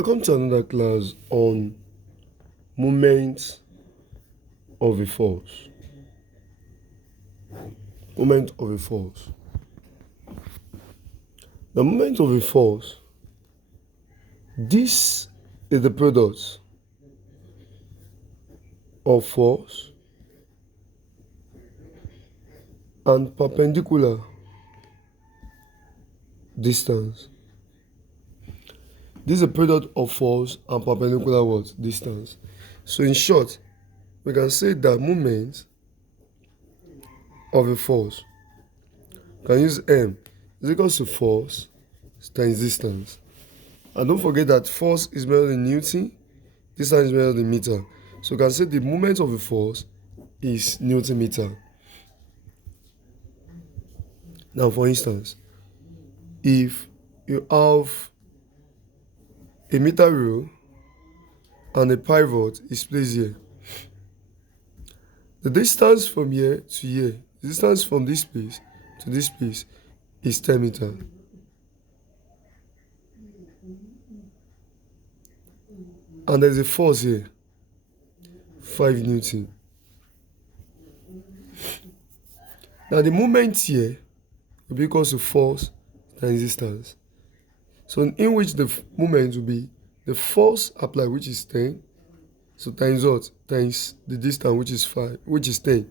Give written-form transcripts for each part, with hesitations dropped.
Welcome to another class on moment of a force. Moment of a force. The moment of a force. This is the product of force and perpendicular distance. This is a product of force and perpendicular what? Distance. So in short, we can say that moment of a force can use M is equal to force times distance. And don't forget that force is measured in Newton, distance is measured in meter. So you can say the moment of a force is Newton meter. Now, for instance, if you have a meter rule and a pivot is placed here, the distance from here to here, the distance from this place to this place is 10 meters. And there's a force here, 5 Newton. Now the moment here will be equal to force times distance. So in which the moment will be the force applied, which is 10. So times what? Times the distance, which is 5, which is 10.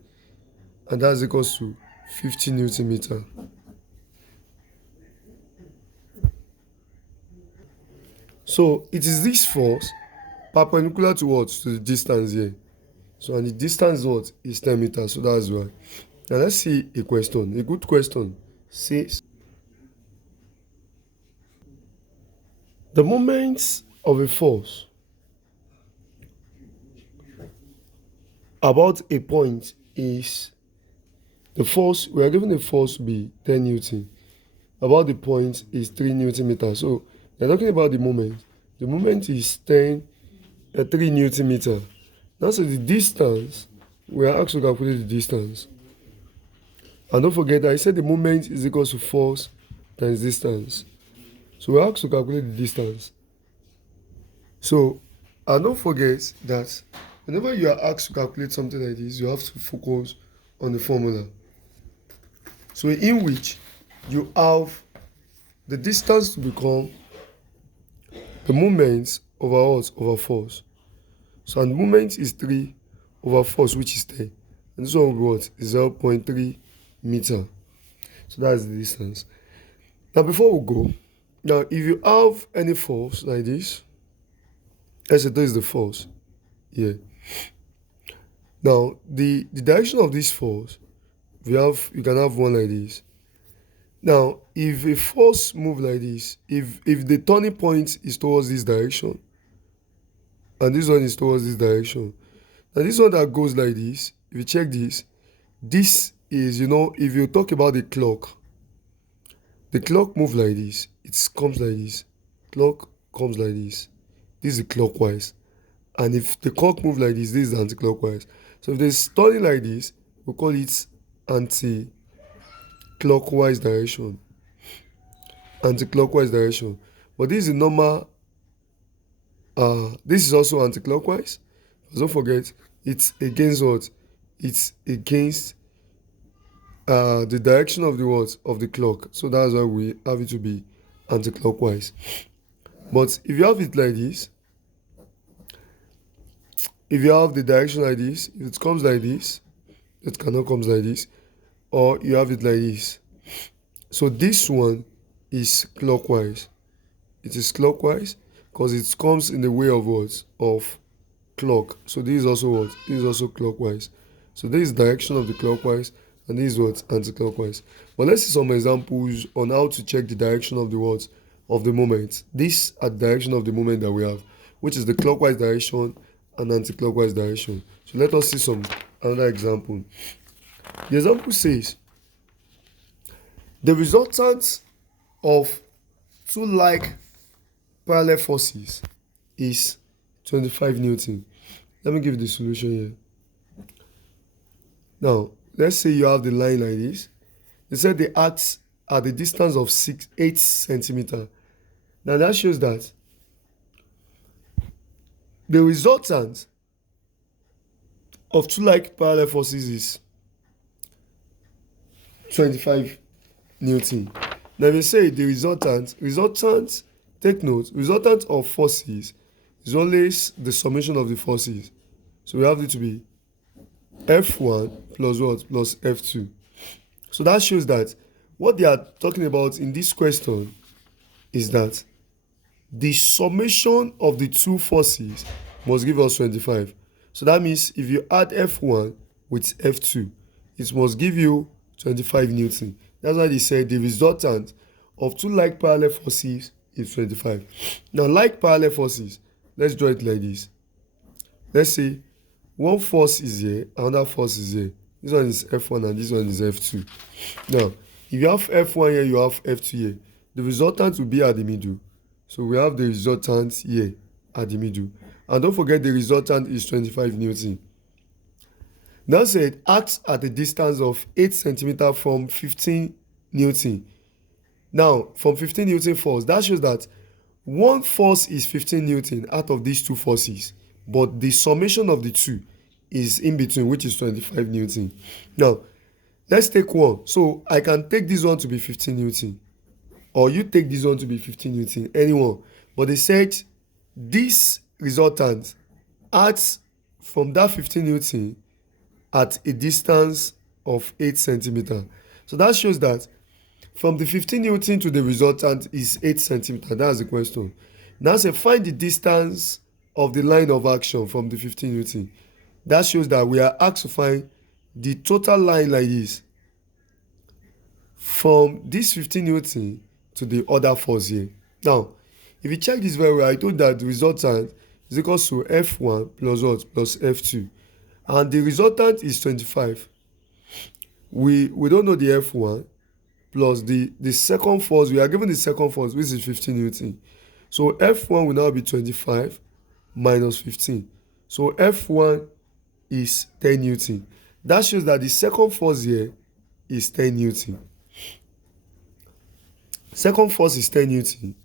And that's equals to 50 Newton meter. So it is this force perpendicular to what? To the distance here. So and the distance what? Is 10 meters. So that's why. Now let's see a question. A good question says the moment of a force about a point is the force, we are given the force to be 10 Newton. About the point is 3 Newton meter. So we're talking about the moment. The moment is 3 Newton meter. Now so the distance, we are asked to calculate the distance. And don't forget that I said the moment is equal to force times distance. So we're asked to calculate the distance. So, and don't forget that whenever you are asked to calculate something like this, you have to focus on the formula. So in which you have the distance to become the moment over what? Over force. So and the moment is 3 over force, which is 10. And this one will be what? 0.3 meter. So that's the distance. Now before we go, now if you have any force like this, let's say this is the force here. Now the direction of this force, you can have one like this. Now if a force move like this, if the turning point is towards this direction and this one is towards this direction, now this one that goes like this, if you check this is, if you talk about the clock move like this, it comes like this, clock comes like this is clockwise. And if the clock move like this is anti-clockwise. So if there's turning like this, we call it anti-clockwise direction. Anti-clockwise direction. But this is the normal, this is also anti-clockwise. Don't forget, it's against what? It's against the direction of the what? Of the clock. So that's why we have it to be anti-clockwise. But if you have it like this, if you have the direction like this, if it comes like this, it cannot come like this, or you have it like this. So this one is clockwise. It is clockwise because it comes in the way of what? Of clock. So this is also what? This is also clockwise. So this is direction of the clockwise, and this is what? Anti-clockwise. But let's see some examples on how to check the direction of the what? Of the moment. This are the direction of the moment that we have, which is the clockwise direction and anti-clockwise direction. So let us see another example. The example says the resultant of two like parallel forces is 25 Newton. Let me give you the solution here. Now, let's say you have the line like this. They said they act at the distance of 8 centimeters. Now that shows that The resultant of two like parallel forces is 25 Newton. Now we say the resultant, take note, resultant of forces is always the summation of the forces. So we have it to be F1 plus what? Plus F2. So that shows that what they are talking about in this question is that the summation of the two forces must give us 25. So that means if you add F1 with F2, it must give you 25 Newton. That's why they said the resultant of two like parallel forces is 25. Now, like parallel forces, let's draw it like this. Let's say one force is here, another force is here. This one is F1 and this one is F2. Now, if you have F1 here, you have F2 here. The resultant will be at the middle. So we have the resultant here at the middle. And don't forget the resultant is 25 Newton. Now said acts at a distance of 8 centimeters from 15 Newton. Now, from 15 Newton force, that shows that one force is 15 Newton out of these two forces, but the summation of the two is in between, which is 25 Newton. Now, let's take one. So I can take this one to be 15 Newton, or you take this one to be 15 Newton, anyone. But they said this resultant acts from that 15 Newton at a distance of 8 centimeters. So that shows that from the 15 Newton to the resultant is 8 centimeters. That's the question. Now say find the distance of the line of action from the 15 Newton. That shows that we are asked to find the total line like this from this 15 Newton to the other force here. Now, if you check this very well, I told that the resultant is equal to F1 plus what? Plus F2. And the resultant is 25. We don't know the F1 plus the second force. We are given the second force, which is 15 Newton. So F1 will now be 25 minus 15. So F1 is 10 Newton. That shows that the second force here is 10 Newton. Second force is 10 Newton.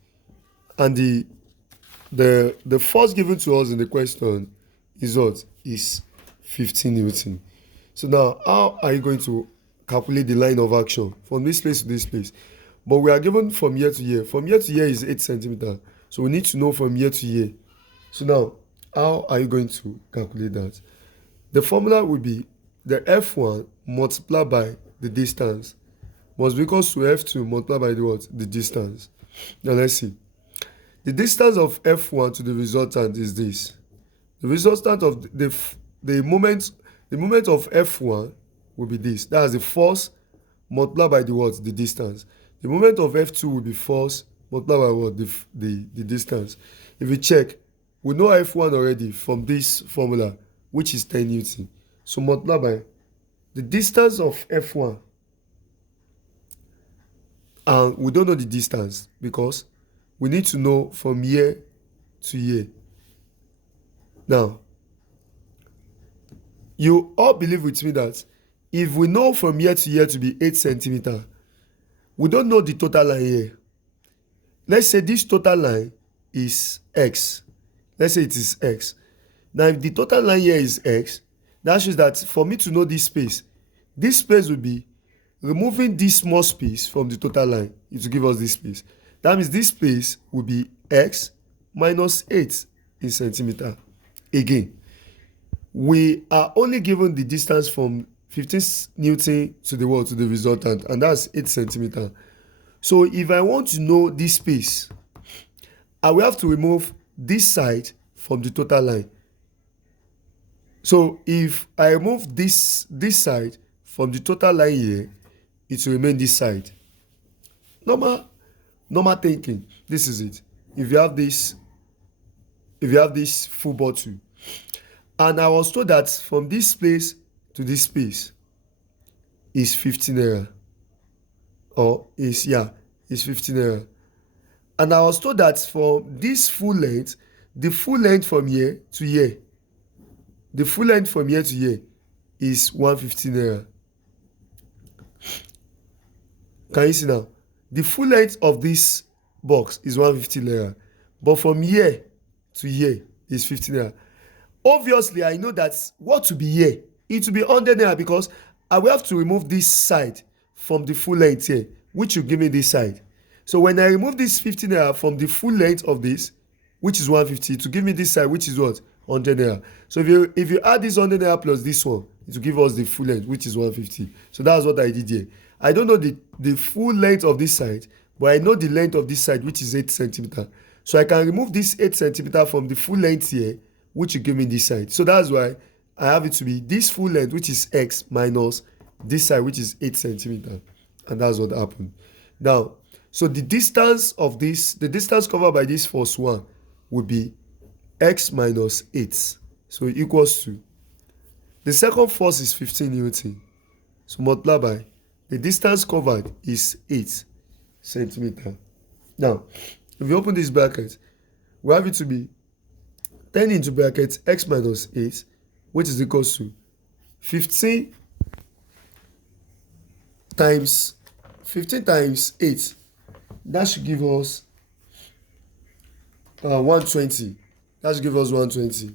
And the force given to us in the question is what? Is 15 Newton. So now, how are you going to calculate the line of action from this place to this place? But we are given from here to here. From here to here is 8 centimeters. So we need to know from here to here. So now, how are you going to calculate that? The formula would be the F1 multiplied by the distance must be equal to F2 multiplied by the what? The distance. Now let's see. The distance of F1 to the resultant is this. The resultant of the moment of F1 will be this. That's the force multiplied by the what? The distance. The moment of F2 will be force multiplied by what? The distance. If you check, we know F1 already from this formula, which is 10 Newton. So multiply by the distance of F1. And we don't know the distance because we need to know from here to here. Now, you all believe with me that if we know from here to here to be 8 centimeters, we don't know the total line here. Let's say this total line is X. Let's say it is X. Now, if the total line here is X, that shows that for me to know this space will be removing this small space from the total line. It will give us this space. That means this space will be X minus 8 in centimeter. Again, we are only given the distance from 15 Newton to the what? To the resultant, and that's 8 centimeters. So if I want to know this space, I will have to remove this side from the total line. So if I remove this side from the total line here, it will remain this side. Normal thinking. This is it. If you have this full bottle, and I was told that from this place to this space is 15 naira, or is 15 naira, and I was told that for this full length, the full length from here to here, is 150 naira. Can you see now? The full length of this box is 150 naira, but from here to here is 50 naira. Obviously, I know that what to be here, it will be 100 naira because I will have to remove this side from the full length here, which will give me this side. So when I remove this 50 naira from the full length of this, which is 150, to give me this side, which is what? 100 naira. So if you add this 100 naira plus this one, it will give us the full length, which is 150. So that's what I did here. I don't know the full length of this side, but I know the length of this side, which is 8 centimeter. So I can remove this 8 centimeter from the full length here, which will give me this side. So that's why I have it to be this full length, which is x, minus this side, which is 8 centimeter. And that's what happened. Now, so the distance of this, the distance covered by this first one would be x minus 8. So equals to, the second force is 15 Newton. So multiply by, the distance covered is 8 centimeter. Now, if you open this bracket, we have it to be 10 into bracket x minus 8, which is equals to 15 times 8. That should give us 120. That should give us 120.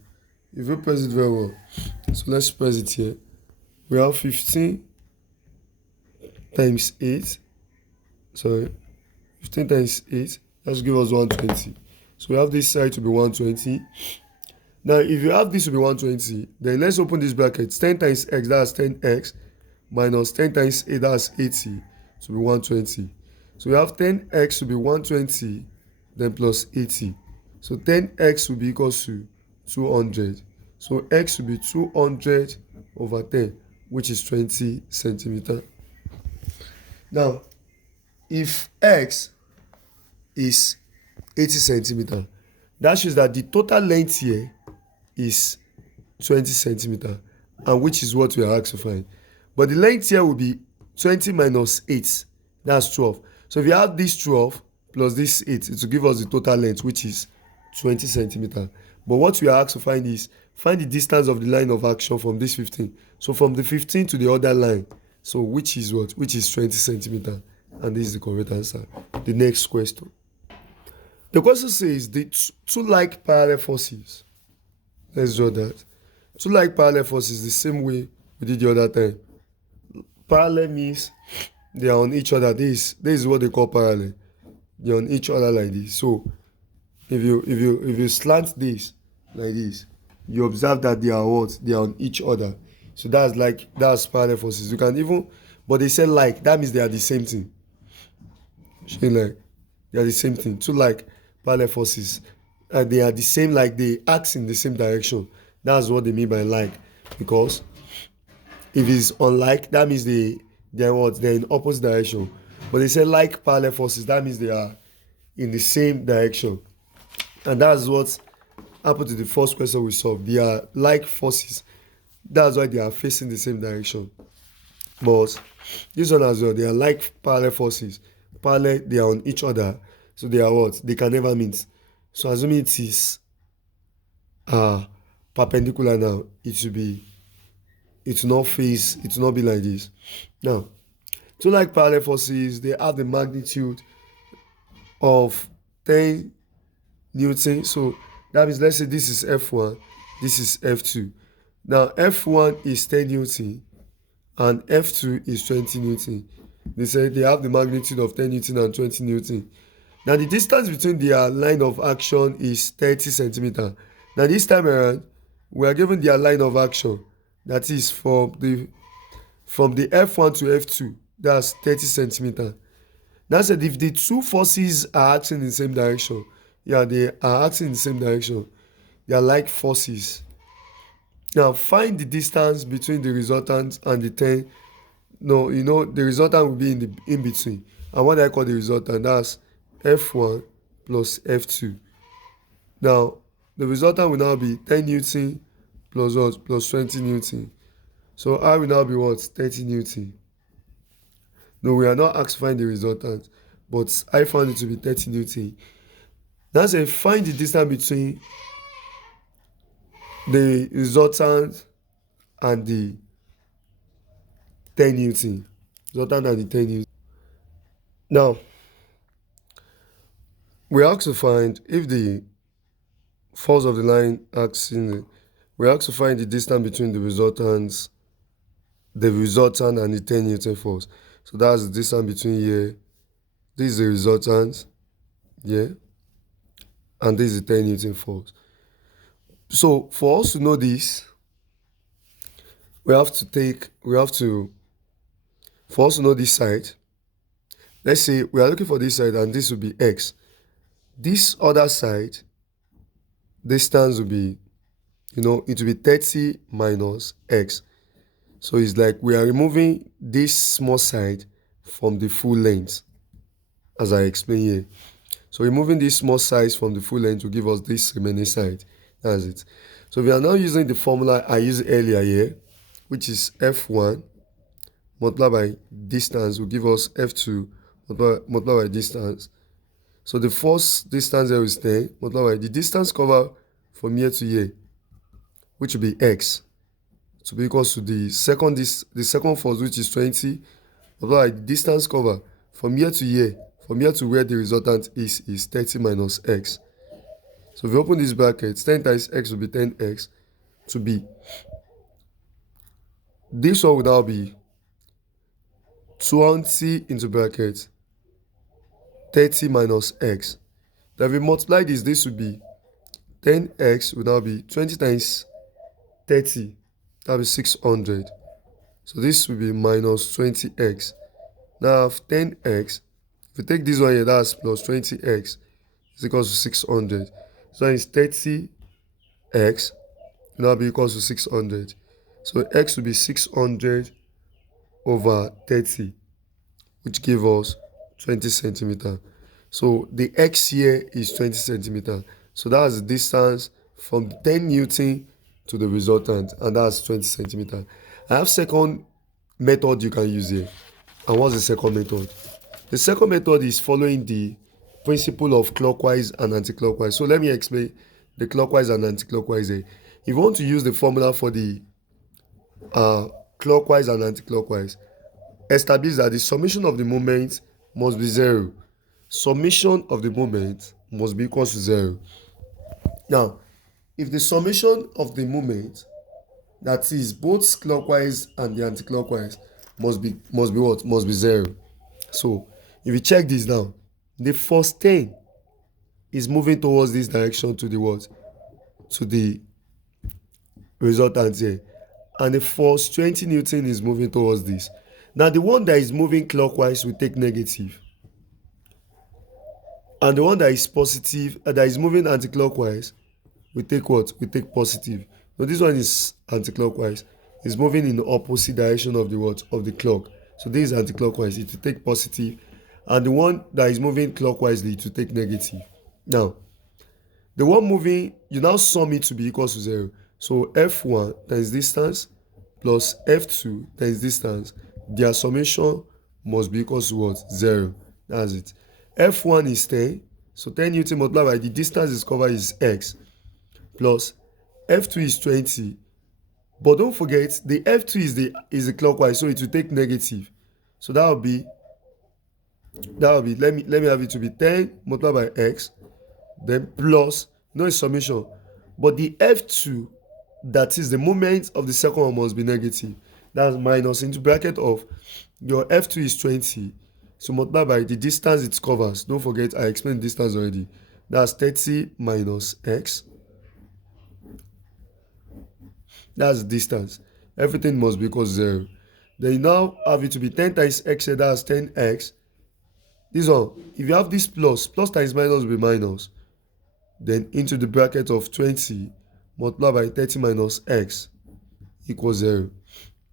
If you press it very well. So let's press it here. We have 15 times 8. Sorry. 15 times 8. That should give us 120. So we have this side to be 120. Now, if you have this to be 120, then let's open this bracket. 10 times x, that's 10x, minus 10 times 8, that's 80, to be 120. So we have 10x to be 120, then plus 80. So 10x will be equals to 200. So x will be 200 over 10, which is 20 centimeter. Now, if x is 80 centimeter, that shows that the total length here is 20 centimeter, and which is what we are asked to find. But the length here will be 20 minus 8, that's 12. So if you add this 12 plus this 8, it will give us the total length, which is 20 centimeter. But what we are asked to find is, find the distance of the line of action from this 15. So from the 15 to the other line, so which is what? Which is 20 centimeter. And this is the correct answer. The next question. The question says the two like parallel forces. Let's draw that. Two like parallel forces the same way we did the other time. Parallel means they are on each other. This is what they call parallel. They are on each other like this. So if you slant this like this, you observe that they are what? They are on each other. So that's parallel forces. You can even, but they say like, that means they are the same thing. Like, they are the same thing. Two like parallel forces. And they are the same, like they act in the same direction. That's what they mean by like. Because if it's unlike, that means they're what? They're in opposite direction. But they say like parallel forces, that means they are in the same direction. And that's what happened to the first question we solved. They are like forces. That's why they are facing the same direction. But this one as well, they are like parallel forces. Parallel, they are on each other. So they are what? They can never meet. So assuming it is perpendicular now, it will not be like this. Now, two like parallel forces, they have the magnitude of 10 Newton. So that means, let's say this is F1, this is F2. Now F1 is 10 Newton and F2 is 20 Newton. They say they have the magnitude of 10 Newton and 20 Newton. Now the distance between their line of action is 30 centimeter. Now this time around, we are given their line of action. That is from the F1 to F2. That's 30 centimeter. That said, if the two forces are acting in the same direction, they are acting in the same direction. They are like forces. Now find the distance between the resultant and the 10. No, the resultant will be in between. And what I call the resultant, that's F1 plus F2. Now the resultant will now be 10 Newton plus what? Plus 20 Newton. So I will now be what? 30 Newton. No, we are not asked to find the resultant, but I found it to be 30 Newton. That's a find the distance between the resultant and the 10 Newton. Resultant and the 10 Newton. Now, we are asked to find if the force of the line asking, we have to find the distance between the resultant and the 10 Newton force. So that's the distance between here. This is the resultant, yeah, and this is the 10 Newton force. So for us to know this, for us to know this side, let's say we are looking for this side and this will be x. This other side, distance will be, it will be 30 minus x. So it's like we are removing this small side from the full length, as I explained here. So removing this small size from the full length will give us this remaining side. That's it. So we are now using the formula I used earlier here, which is F1 multiplied by distance will give us F2 multiplied by distance. So the first distance here is 10 multiplied by the distance covered from here to here, which will be x, to be equals to the second force, which is 20 multiplied by the distance covered from here to here, from here to where the resultant is 30 minus x. So if you open this bracket, 10 times x will be 10x, to be, this one will now be 20 into bracket 30 minus x. Then if we multiply this will be 10x will now be 20 times 30, that will be 600. So this will be minus 20x. Now 10x, if we take this one here, that's plus 20x, is equals to 600. So it's 30x will now be equals to 600. So x will be 600 over 30, which give us 20 centimeter. So the x here is 20 centimeter. So that's the distance from 10 Newton to the resultant, and that's 20 centimeter. I have second method you can use here. And what's the second method? The second method is following the principle of clockwise and anti-clockwise. So let me explain the clockwise and anti-clockwise here. If you want to use the formula for the clockwise and anti-clockwise, establish that the summation of the moment must be 0. Summation of the moment must be equal to 0. Now, if the summation of the moment, that is both clockwise and the anti-clockwise, must be what? Must be 0. So if you check this now, the first 10 is moving towards this direction to the what? To the resultant here. And the first 20 Newton is moving towards this. Now the one that is moving clockwise will take negative. And the one that is positive, that is moving anti-clockwise, will take what? Will take positive. Now this one is anti-clockwise. It's moving in the opposite direction of the what? Of the clock. So this is anti-clockwise. It will take positive. And the one that is moving clockwise, it will take negative. Now, the one moving, you now sum it to be equal to 0. So F1 times distance plus F2 times distance, their summation must be equal to what? 0. That's it. F1 is 10. So 10 Newton multiplied by the distance is covered is x, plus F2 is 20. But don't forget, the F2 is the clockwise, so it will take negative. So that will be let me have it to be 10 multiplied by x, then plus, it's summation, but the F2, that is the moment of the second one, must be negative. That's minus into bracket of your F2 is 20, so multiply by the distance it covers. Don't forget, I explained distance already. That's 30 minus x. That's distance. Everything must be equal to 0. Then you now have it to be 10 times x, that's 10x. This one, if you have this plus times minus will be minus. Then into the bracket of 20 multiplied by 30 minus x equals 0.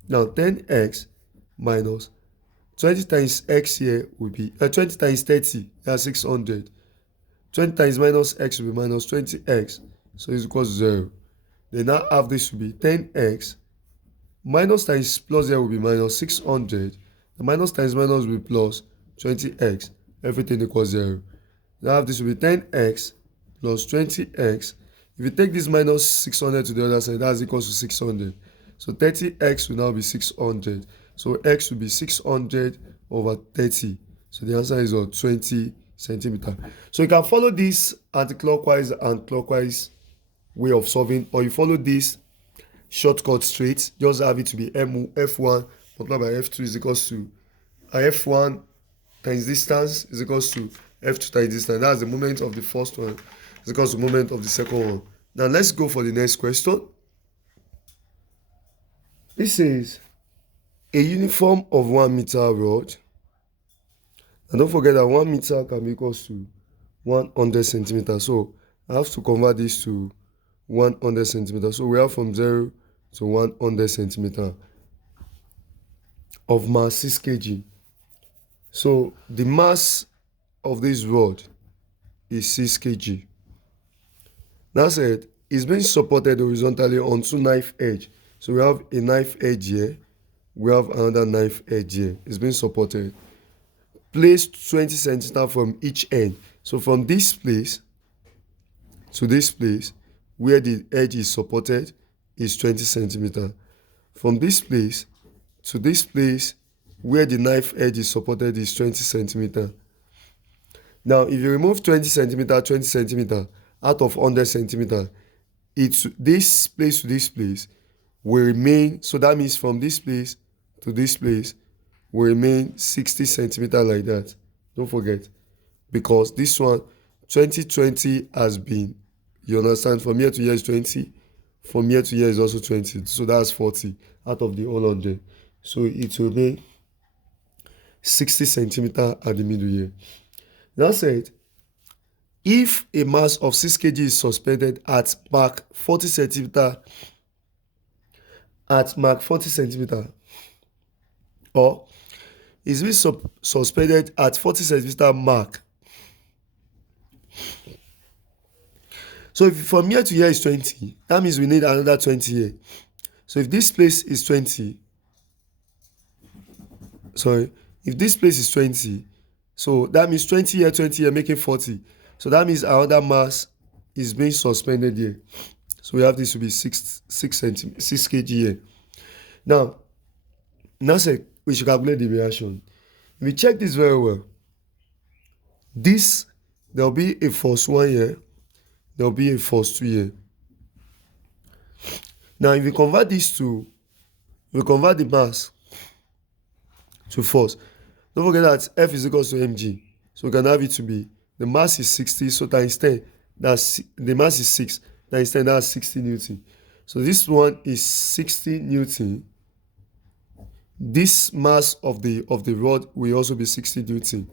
Now 10x minus 20 times x here will be 20 times 30, that's 600. 20 times minus x will be minus 20x, so it's equals to 0. Then now have this will be 10x minus times plus here will be minus 600. The minus times minus will be plus 20x. Everything equals 0. Now have this will be 10x plus 20x. If you take this minus 600 to the other side, that's equals to 600. So 30x will now be 600. So x will be 600 over 30. So the answer is 20 centimeter. So you can follow this anti-clockwise and clockwise way of solving, or you follow this shortcut straight, just have it to be f1 multiplied by f2 is equals to f1 times distance is equals to f2 times distance. That's the moment of the first one is equals to the moment of the second one. Now let's go for the next question. This says a uniform of 1 meter rod, and don't forget that 1 meter can be equals to 100 centimeters. So I have to convert this to 100 centimeters. So we have from 0 to 100 centimeter of mass 6 kg. So the mass of this rod is 6 kg. That said, it's being supported horizontally on 2 knife edge. So we have a knife edge here, we have another knife edge here. It's being supported. Place 20 centimeters from each end. So from this place to this place where the edge is supported is 20 centimeters. From this place to this place where the knife edge is supported is 20 centimeters. Now if you remove 20 centimeters out of 100 centimeters, it's this place to this place will remain. So that means from this place to this place will remain 60 centimeters like that. Don't forget, because this one 20 has been, you understand, from here to here is 20, from here to here is also 20, so that's 40 out of the whole 100. So it will remain 60 centimeters at the middle here. That said, if a mass of 6 kg is suspended at Mach 40 centimeters, or is being suspended at 40 centimeter Mach. So if from here to here is 20, that means we need another 20 here. So if this place is 20, if this place is 20, so that means 20 here, making 40. So that means another mass is being suspended here. So we have this to be 6 kg here. Now we should calculate the reaction. If we check this very well, there will be a force 1 here, there will be a force 2 here. Now if we convert the mass to force, don't forget that F is equals to mg. So we can have it to be, the mass is 60, so times 10, the mass is 6, times 10, that's 60 Newton. So this one is 60 Newton. This mass of the rod will also be 60 Newton.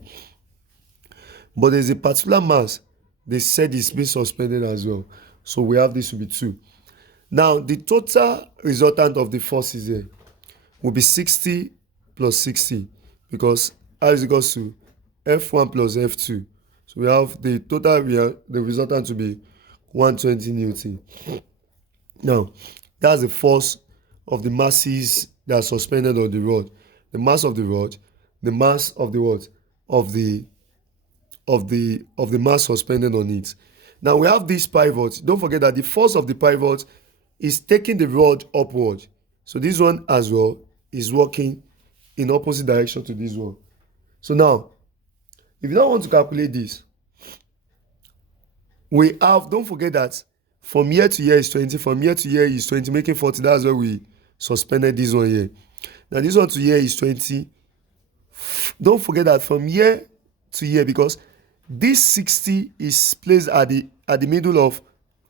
But there's a particular mass they said is being suspended as well. So we have this to be 2. Now the total resultant of the forces here will be 60 plus 60, because R is equals to F1 plus F2. So we have the total the resultant to be 120 Newton. Now that's the force of the masses that are suspended on the rod. The mass of the rod, the mass of the what? Of the mass suspended on it. Now we have this pivot. Don't forget that the force of the pivot is taking the rod upward. So this one as well is working in opposite direction to this one. So now, if you don't want to calculate this, we have, don't forget that from here to here is 20, from here to here is 20, making 40. That's where we suspended this one here. Now this one to here is 20. Don't forget that from here to here, because this 60 is placed at the middle of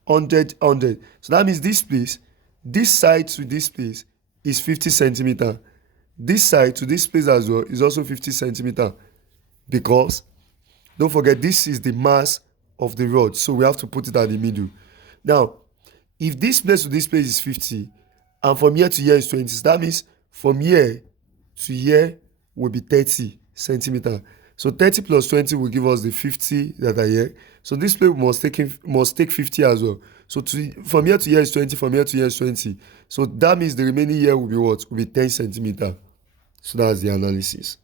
100. So that means this place, this side to this place is 50 centimeters. This side to this place as well is also 50 centimeters, because don't forget this is the mass of the rod, so we have to put it at the middle. Now if this place to this place is 50 and from here to here is 20, so that means from here to here will be 30 centimeters. So 30 plus 20 will give us the 50 that are here. So this place must take 50 as well. So from here to here is 20, from here to here is 20. So that means the remaining here will be what? Will be 10 centimeters. So that's the analysis.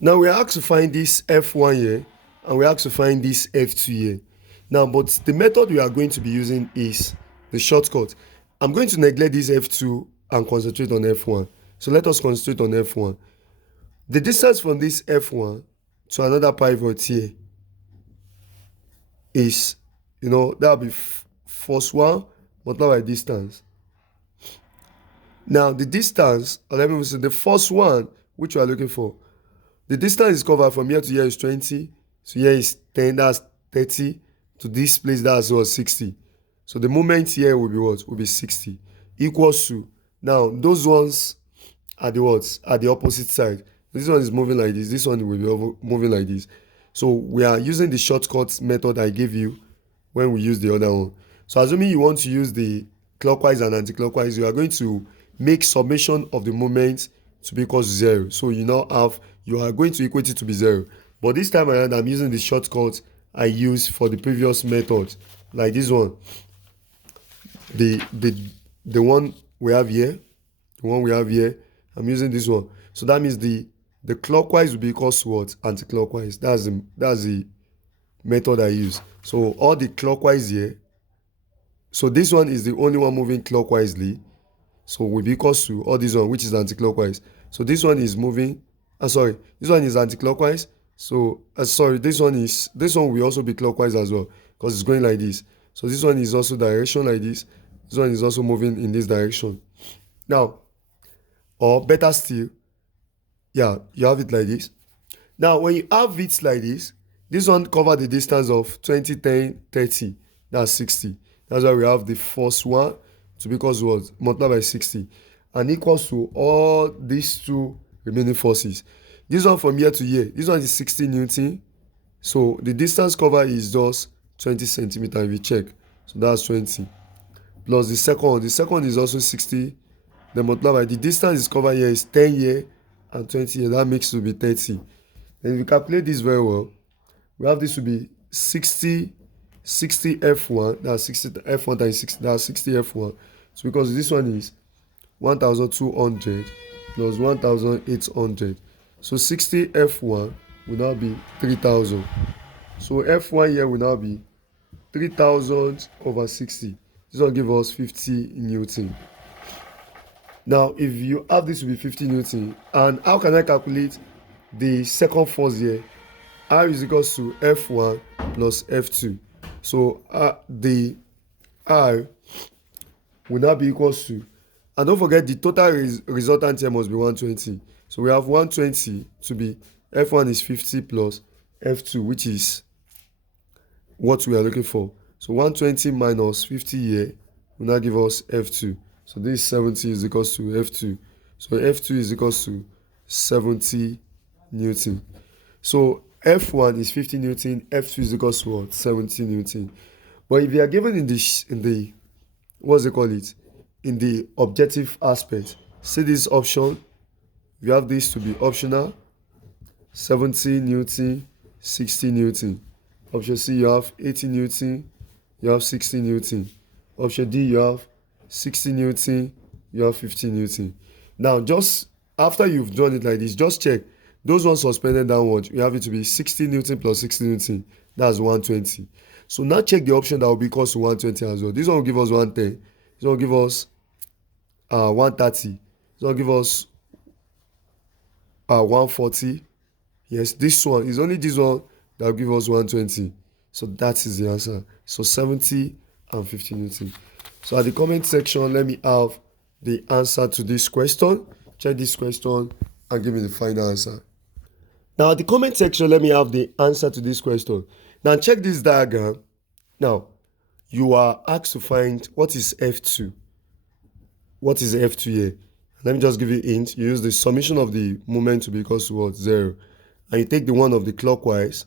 Now we are asked to find this F1 here, and we are asked to find this F2 here. Now, but the method we are going to be using is the shortcut. I'm going to neglect this F2 and concentrate on F1. So let us concentrate on F1. The distance from this F1 to another pivot here is, that will be force 1 multiplied by distance. Now the distance, or let me say the force 1 which we are looking for, the distance is covered from here to here is 20, so here is 10, that's 30, to this place that's what, 60. So the moment here will be what? Will be 60, equals to, now those ones are the what? Are the opposite side. This one is moving like this one will be moving like this. So we are using the shortcut method I gave you when we use the other one. So assuming you want to use the clockwise and anti-clockwise, you are going to make summation of the moment to be equal to 0. So you are going to equate it to be 0. But this time around, I'm using the shortcut I used for the previous method, like this one. The one we have here, I'm using this one. So that means the clockwise will be equal to what? Anti-clockwise. That's the method I use. So all the clockwise here, so this one is the only one moving clockwise, so will be equal to all this one which is anti-clockwise. So this one is moving, this one is anti-clockwise. So this one will also be clockwise as well, because it's going like this. So this one is also direction like this. This one is also moving in this direction. Now, or better still, yeah, you have it like this. Now when you have it like this one cover the distance of 20, 10, 30, that's 60. That's why we have the first one to be equal to what? Multiplied by 60, and equals to all these two remaining forces. This one from here to here, this one is 60 Newton. So the distance covered is just 20 centimeters if you check. So that's 20. Plus the second one. The second one is also 60. Then multiply by the distance is covered here is 10 here and 20 here. That makes it to be 30. And if you calculate this very well, we have this to be 60 F1. That's 60 F1 times 60. That's 60 F1. So because this one is 1,200 plus 1,800. So 60 F1 will now be 3,000. So F1 here will now be 3,000 over 60. This will give us 50 Newton. Now, if you have this to be 50 Newton, and how can I calculate the second force here? R is equals to F1 plus F2. So the R will now be equals to, and don't forget the total resultant here must be 120. So we have 120 to be, F1 is 50 plus F2, which is what we are looking for. So 120 minus 50 here will now give us F2. So this 70 is equals to F2. So F2 is equals to 70 Newton. So F1 is 50 Newton, F2 is equals to what? 70 Newton. But if you are given in the what's they call it? In the objective aspect, see this option, you have this to be optional, 70 Newton, 60 Newton. Option C, you have 80 Newton, you have 60 Newton. Option D, you have 60 Newton, you have 50 Newton. Now, just after you've done it like this, just check. Those ones suspended downward, you have it to be 60 Newton plus 60 Newton. That's 120. So now check the option that will be equal to 120 as well. This one will give us 110. This one will give us 130. This one will give us 140. Yes, this one is only this one that will give us 120. So that is the answer. So 70 and 50 Newton. So at the comment section, let me have the answer to this question. Check this question and give me the final answer. Now at the comment section, let me have the answer to this question. Now check this diagram. Now you are asked to find what is F2. What is F2 here? Let me just give you a hint. You use the summation of the moment to be equal to what? 0. And you take the one of the clockwise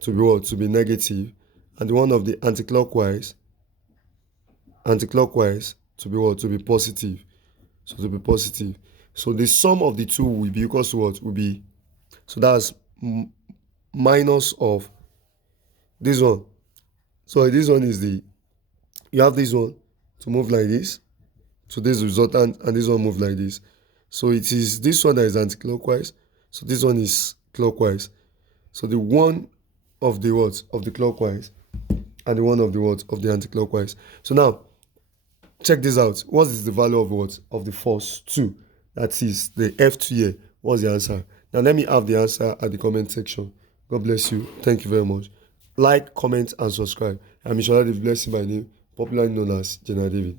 to be what? To be negative. And the one of the anti-clockwise to be what? To be positive. So to be positive. So the sum of the two will be equal to what? Will be, so that's minus of this one. So this one is you have this one to move like this. So this resultant, and this one move like this. So it is this one that is anti-clockwise. So this one is clockwise. So the one of the what? Of the clockwise and the one of the what? Of the anti-clockwise. So now, check this out. What is the value of what? Of the force 2. That is the F2 here. What's the answer? Now let me have the answer at the comment section. God bless you. Thank you very much. Like, comment, and subscribe. I'm Inshallah the blessing by name. popularly known as General David.